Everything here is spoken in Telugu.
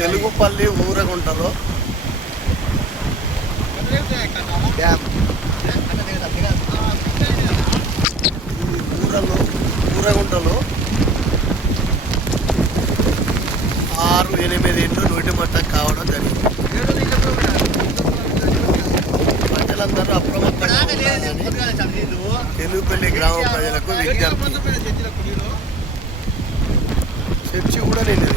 తెలుగుపల్లి ఊరగుంటలో. డ్యామ్ ఈ ఊరలో ఊరగుంటలో ఆరు ఎనిమిది ఇంట్లో నోటి మట్టం కావడం జరిగింది. ప్రజలందరూ అప్రమత్తపల్లి తెలుగుపల్లి గ్రామ ప్రజలకు చర్చి కూడా నేను